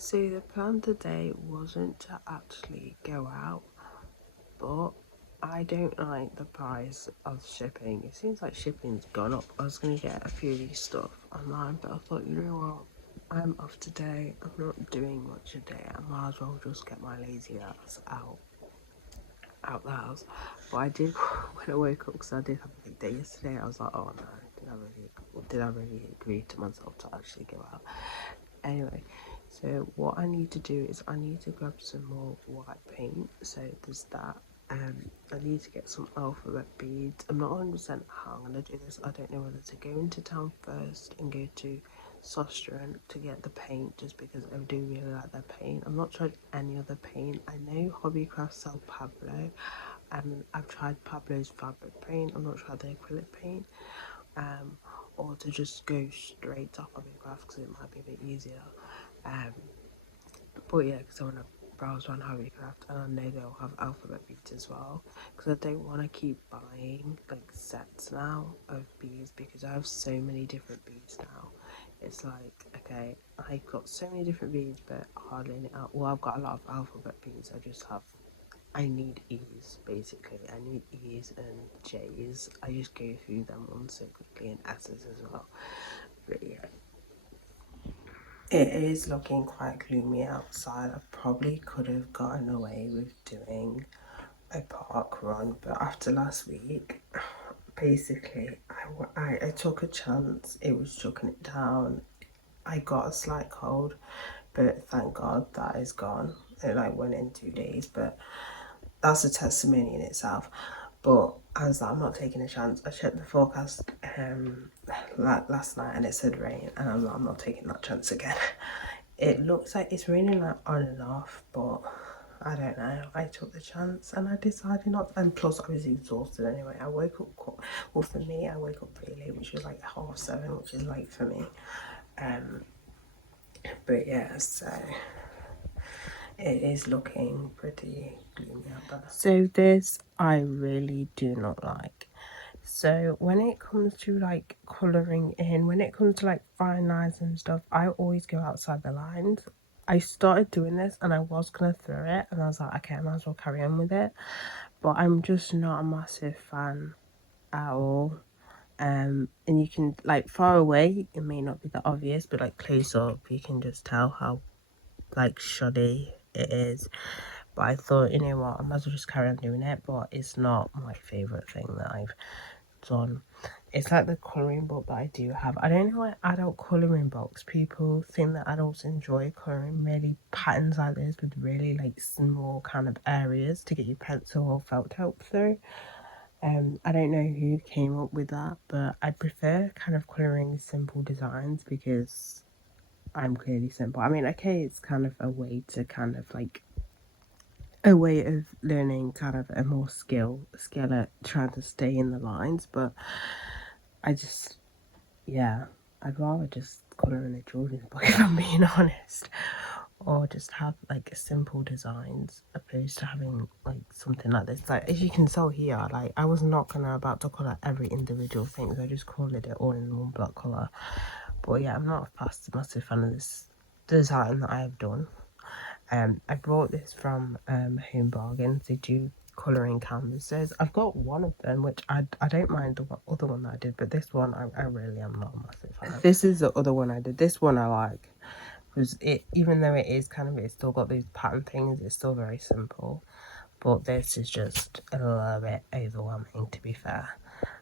So the plan today wasn't to actually go out, but I don't like the price of shipping. It seems like shipping's gone up. I was going to get a few of these stuff online, but I thought, you know what? I'm off today. I'm not doing much today. I might as well just get my lazy ass out the house. But I did when I woke up, because I did have a big day yesterday. I was like, oh no, did I really agree to myself to actually go out? Anyway, so what I need to do is I need to grab some more white paint. So there's that. I need to get some alphabet beads. I'm not 100% how I'm going to do this. I don't know whether to go into town first and go to Sosteran to get the paint, just because I do really like their paint. I've not tried any other paint. I know Hobbycraft sell Pablo, and I've tried Pablo's fabric paint. I've not tried the acrylic paint. Or to just go straight to Hobbycraft because it might be a bit easier. But yeah, because I want to browse around Hobbycraft, and I know they'll have alphabet beads as well, because I don't want to keep buying like sets now of beads, because I have so many different beads now. It's like, okay, I've got so many different beads, but hardly any well, I've got a lot of alphabet beads. I need E's, basically. I need E's and J's. I just go through them ones so quickly, and S's as well. But yeah, it is looking quite gloomy outside. I probably could have gotten away with doing a park run, but after last week, basically, I took a chance. It was chucking it down. I got a slight cold, but thank God that is gone. It like went in 2 days, but that's a testimony in itself. But I was like, I'm not taking a chance. I checked the forecast last night and it said rain, and I'm like, I'm not taking that chance again. It looks like it's raining like on and off, but I don't know. I took the chance and I decided not to. And plus, I was exhausted anyway. I woke up, well, for me, I woke up pretty late, which was like 7:30, which is late for me. But yeah, so it is looking pretty gloomy out there. So this I really do not like. So when it comes to like colouring in, when it comes to like fine lines and stuff, I always go outside the lines. I started doing this and I was gonna throw it, and I was like, okay, I might as well carry on with it. But I'm just not a massive fan at all. And you can, like, far away it may not be that obvious, but like close up you can just tell how like shoddy it is. But I thought, you know what, I might as well just carry on doing it. But it's not my favourite thing that I've done. It's like the colouring book that I do have. I don't know why adult colouring books, people think that adults enjoy colouring really patterns like this with really like small kind of areas to get your pencil or felt help through. I don't know who came up with that, but I prefer kind of colouring simple designs because I'm clearly simple. I mean, okay, it's kind of a way to kind of like a way of learning kind of a more skill at trying to stay in the lines, but I just, yeah, I'd rather just colour in a children's book if I'm being honest, or just have like simple designs opposed to having like something like this. Like as you can tell here, like I was not gonna about to colour every individual thing, so I just coloured it all in one block colour. But yeah, I'm not a massive fan of this design that I have done. I bought this from Home Bargains. They do colouring canvases. I've got one of them, which I don't mind the other one that I did, but this one I really am not a massive fan of. This is the other one I did. This one I like, because it, even though it is kind of, it's still got these pattern things, it's still very simple. But this is just a little bit overwhelming, to be fair.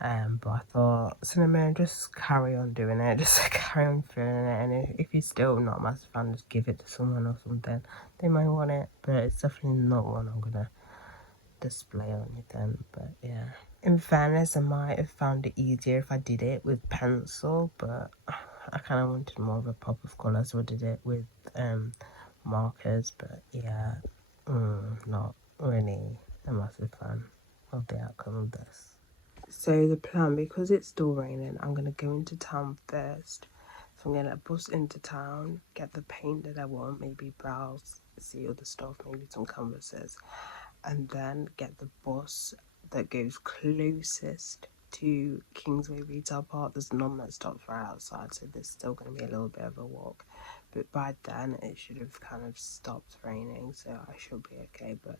But I thought, Cinnamon, just carry on doing it, just carry on filling it, and if you're still not a massive fan, just give it to someone or something. They might want it, but it's definitely not one I'm gonna display or anything. But yeah, in fairness, I might have found it easier if I did it with pencil, but I kind of wanted more of a pop of colour, so I did it with markers. But yeah, not really a massive fan of the outcome of this. So the plan, because it's still raining, I'm going to go into town first. So I'm going to bus into town, get the paint that I want, maybe browse, see other stuff, maybe some canvases, and then get the bus that goes closest to Kingsway Retail Park. There's none that stops right outside, so there's still going to be a little bit of a walk. but by then it should have kind of stopped raining, so I should be okay. But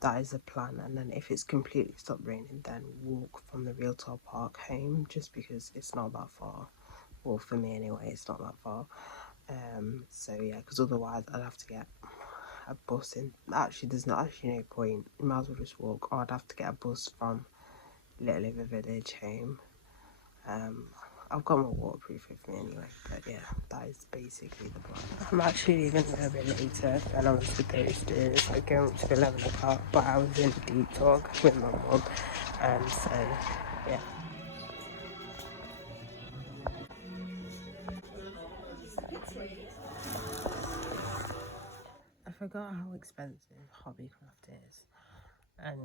that is the plan, and then if it's completely stopped raining, then walk from the Realtor Park home, just because it's not that far. Well, for me anyway, it's not that far. So yeah, because otherwise I'd have to get a bus in. Actually, there's not actually no point. You might as well just walk, or I'd have to get a bus from Little River Village home. I've got my waterproof with me anyway, but yeah, that is basically the plan. I'm actually leaving a bit later than I was supposed to. It's like going up to 11 o'clock, but I was in deep talk with my mum, and so yeah. I forgot how expensive Hobbycraft is and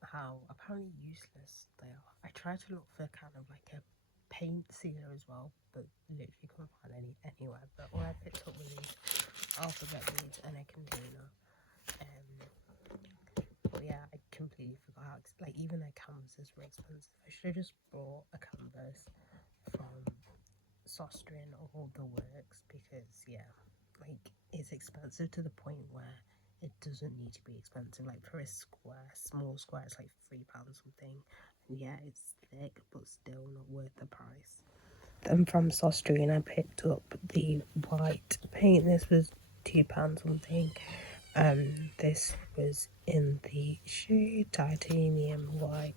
how apparently useless they are. I tried to look for kind of like a paint sealer as well, but literally couldn't find any anywhere. But all I picked up were these alphabet beads and a container. But yeah, I completely forgot how like even their canvases were expensive. I should have just bought a canvas from Sostrin or all the works, because yeah, like it's expensive to the point where it doesn't need to be expensive. Like for a square, small square, it's like £3 something, and yeah, it's thick but still not worth the price. Then from Sostrin I picked up the white paint. This was £2 something. This was in the shade titanium white.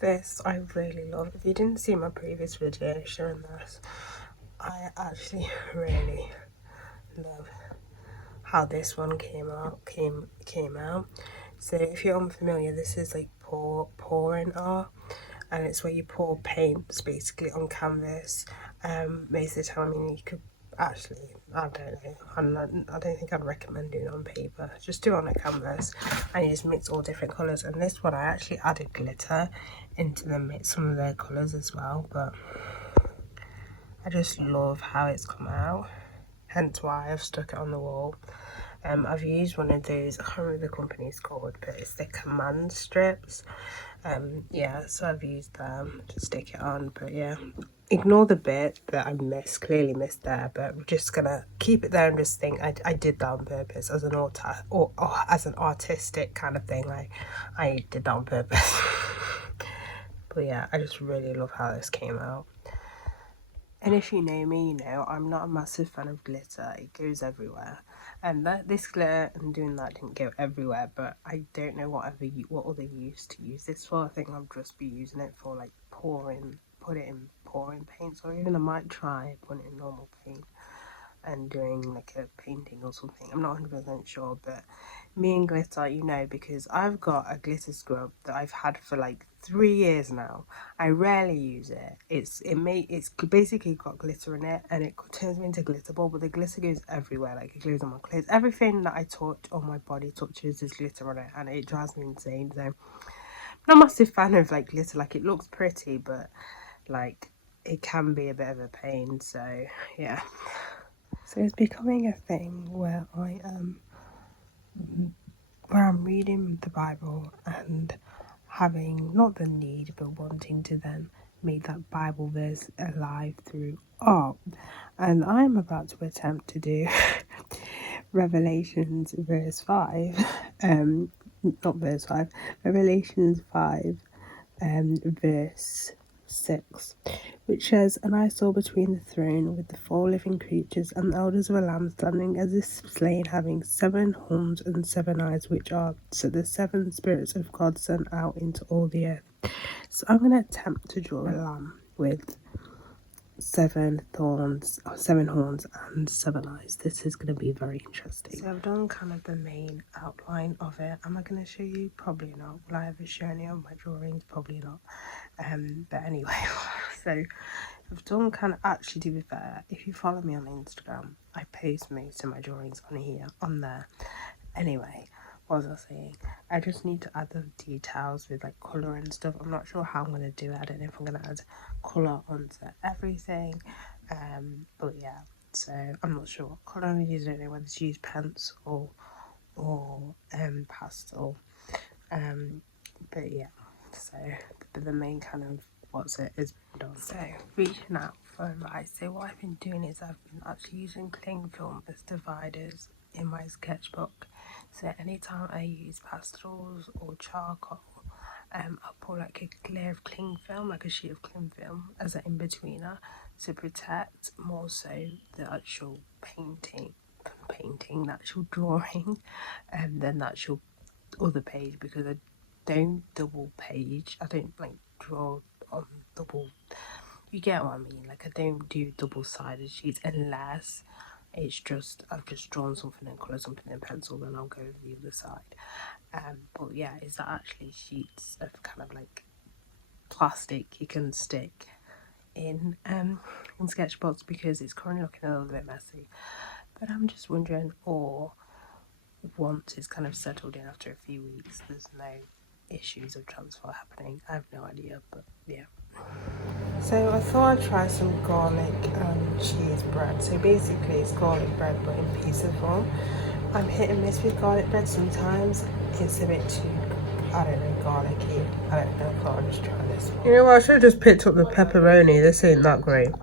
This I really love. If you didn't see my previous video showing this, I actually really love how this one came out. So if you're unfamiliar, this is like pouring art, and it's where you pour paints basically on canvas. Most of the time, I mean, you could actually, I don't know, I don't think I'd recommend doing it on paper. Just do it on a canvas, and you just mix all different colours. And this one I actually added glitter into the mix, some of their colours as well, but I just love how it's come out, hence why I've stuck it on the wall. I've used one of those, I can't remember the company it's called, but it's the command strips. Yeah, so I've used them to stick it on, but yeah, ignore the bit that I clearly missed there, but we're just gonna keep it there and just think I did that on purpose as an or as an artistic kind of thing. Like I did that on purpose. But yeah, I just really love how this came out. And if you know me, you know I'm not a massive fan of glitter. It goes everywhere, and this glitter and doing that didn't go everywhere. But I don't know what other use to use this for. I think I'll just be using it for like put it in pouring paints, or even I might try putting it in normal paint and doing like a painting or something. I'm not 100% sure, but me and glitter, you know, because I've got a glitter scrub that I've had for like 3 years now. I rarely use it. It's basically got glitter in it, and it turns me into glitter ball, but the glitter goes everywhere. Like it goes on my clothes. Everything that I touch on my body touches this glitter on it, and it drives me insane. So I'm not a massive fan of like glitter. Like it looks pretty, but like it can be a bit of a pain. So yeah. So it's becoming a thing where I'm reading the Bible and having not the need but wanting to then make that Bible verse alive through art. And I'm about to attempt to do Revelations verse 5. Not verse 5, Revelations 5 verse 6, which says, "And I saw between the throne with the 4 living creatures and the elders of the Lamb standing as if slain, having 7 horns and 7 eyes, which are so the 7 spirits of God sent out into all the earth." So I'm going to attempt to draw a lamb with 7 horns and 7 eyes. This is going to be very interesting. So I've done kind of the main outline of it. Am I going to show you? Probably not. Will I ever show any of my drawings? Probably not. But anyway, so I've done kind of, actually, to be fair, if you follow me on Instagram, I post most of my drawings on there. Anyway, what was I saying? I just need to add the details with like colour and stuff. I'm not sure how I'm going to do it. I don't know if I'm going to add colour onto everything. But yeah, so I'm not sure what colour I'm going to use. I don't know whether to use pencil or pastel. But yeah, so the main kind of is done. So reaching out Alright, so what I've been doing is I've been actually using cling film as dividers in my sketchbook. So anytime I use pastels or charcoal, I'll put like a layer of cling film, like a sheet of cling film, as an in-betweener to protect more so the actual painting, the actual drawing, than the actual other page, because I don't double page. I don't like draw on double. You get what I mean? Like I don't do double-sided sheets unless it's just I've just drawn something and coloured something in pencil, then I'll go over the other side. But yeah, is that actually sheets of kind of like plastic you can stick in sketchbooks, because it's currently looking a little bit messy. But I'm just wondering, or once it's kind of settled in after a few weeks, there's no issues of transfer happening. I have no idea, but yeah. So I thought I'd try some garlic cheese bread. So basically it's garlic bread but in pizza form. I'm hit and miss with garlic bread. Sometimes it's a bit too, I don't know, garlicky. I don't know, I thought I'd just try this one. You know what, I should have just picked up the pepperoni. This ain't that great.